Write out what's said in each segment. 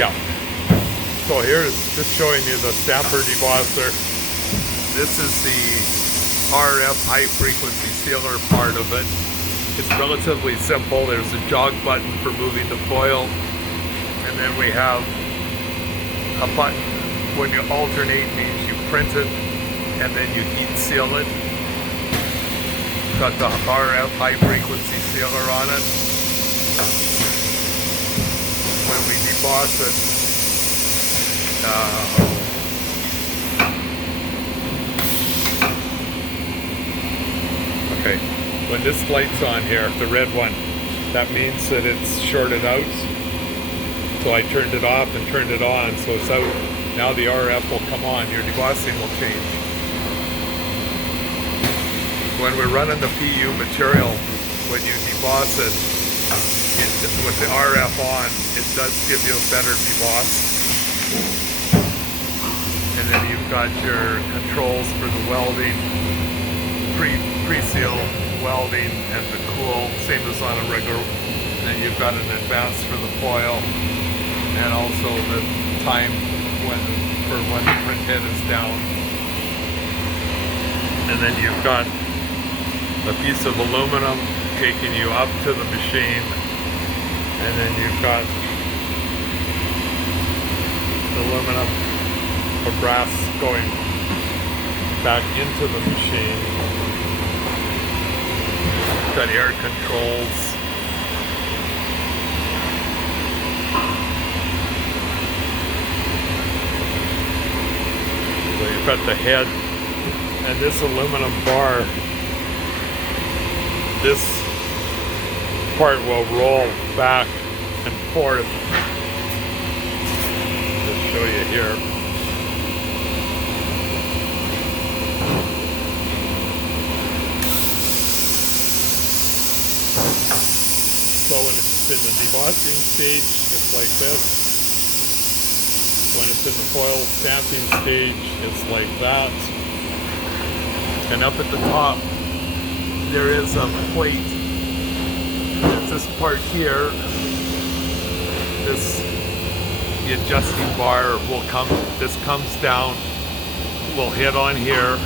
Yeah. So here's just showing you the stamper debosser. This is the RF high frequency sealer part of it. It's relatively simple. There's a jog button for moving the foil, and then we have a button when you alternate means you print it and then you heat seal it. Got the RF high frequency sealer on it. When we deboss it, okay, when this light's on here, the red one, that means that it's shorted out. So I turned it off and turned it on, so it's out. Now the RF will come on, your debossing will change. When we're running the PU material, when you deboss it, with the RF on, it does give you a better deboss. And then you've got your controls for the welding, pre-seal welding, and the cool, same as on a regular. And then you've got an advance for the foil, and also the time for when the print head is down. And then you've got a piece of aluminum taking you up to the machine, and then you've got aluminum or brass going back into the machine. Got air controls. So you've got the head and this aluminum bar. This part will roll back and forth. I'll show you here. So when it's in the debossing stage, it's like this. When it's in the foil stamping stage, it's like that. And up at the top, there is a plate. There's this part here. The adjusting bar will come, this comes down, will hit on here.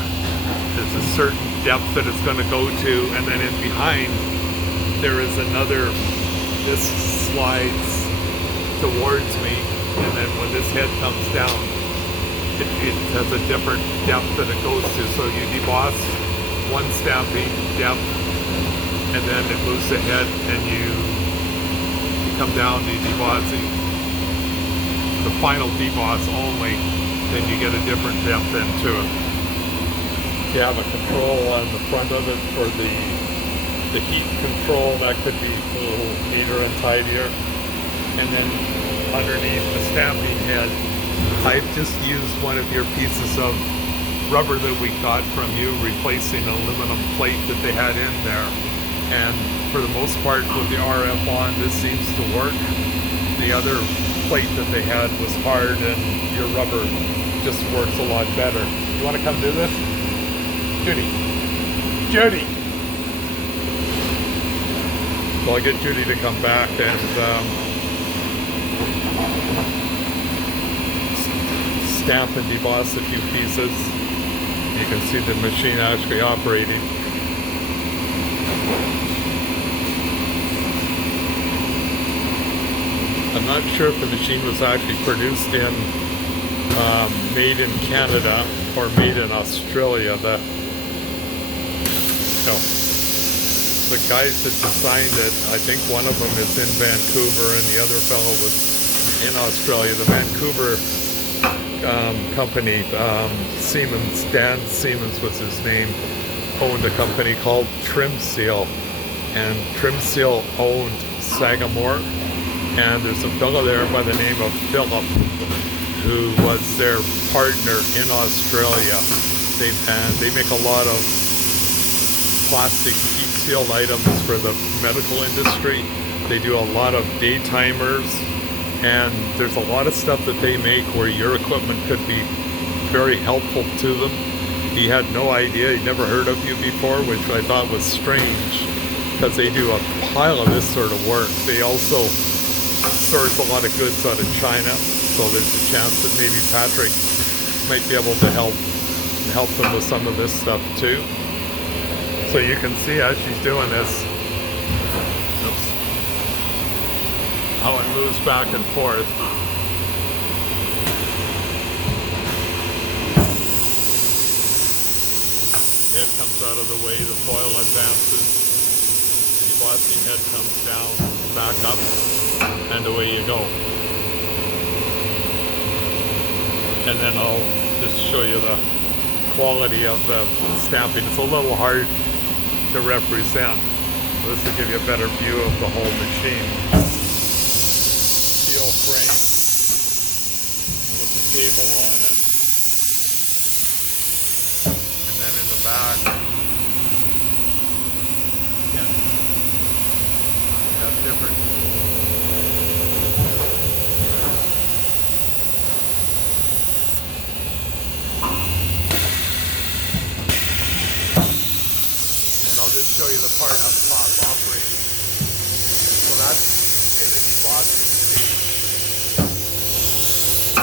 There's a certain depth that it's going to go to, and then in behind, there is another, this slides towards me, and then when this head comes down, it has a different depth that it goes to. So you deboss one stamping depth, and then it moves the head, and you come down to debossing the final deboss only, then you get a different depth into it. You have a control on the front of it for the heat control. That could be a little neater and tidier. And then underneath the stamping head, I've just used one of your pieces of rubber that we got from you, replacing an aluminum plate that they had in there. And for the most part, with the RF on, this seems to work. The other plate that they had was hard, and your rubber just works a lot better. You want to come do this? Judy! Judy! So I'll get Judy to come back and stamp and deboss a few pieces. You can see the machine actually operating. I'm not sure if the machine was actually produced in, made in Canada or made in Australia. The guys that designed it, I think one of them is in Vancouver and the other fellow was in Australia. The Vancouver company, Siemens, Dan Siemens was his name, owned a company called Trim Seal, and Trim Seal owned Sagamore. And there's a fellow there by the name of Philip who was their partner in Australia. They make a lot of plastic heat seal items for the medical industry. They do a lot of day timers, and there's a lot of stuff that they make where your equipment could be very helpful to them. He had no idea, he'd never heard of you before, which I thought was strange because they do a pile of this sort of work. They also source a lot of goods out of China, so there's a chance that maybe Patrick might be able to help them with some of this stuff too. So you can see as she's doing this, oops, how it moves back and forth. Head comes out of the way, the foil advances, the debossing head comes down, back up, and away you go. And then I'll just show you the quality of the stamping. It's a little hard to represent. This will give you a better view of the whole machine. Steel frame with the cable on it. And then in the back, yeah, that's different. I'll just show you the part up top operating. So that's in the debossing stage.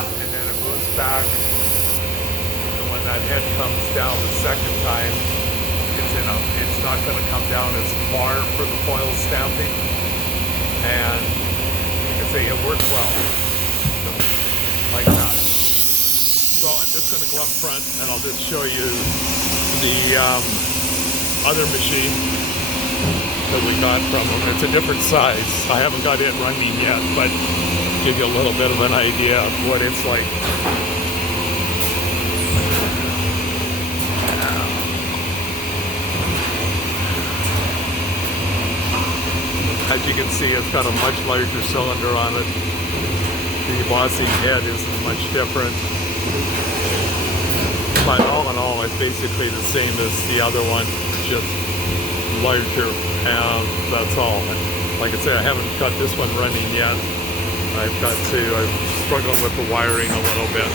And then it moves back. And when that head comes down the second time, it's not going to come down as far for the foil stamping. And you can see it works well. Like that. So I'm just going to go up front and I'll just show you the other machine that we got from them. It's a different size. I haven't got it running yet, but give you a little bit of an idea of what it's like. As you can see, it's got a much larger cylinder on it. The debossing head isn't much different. But all in all, it's basically the same as the other one, just larger, and that's all. Like I say, I haven't got this one running yet. I'm struggling with the wiring a little bit.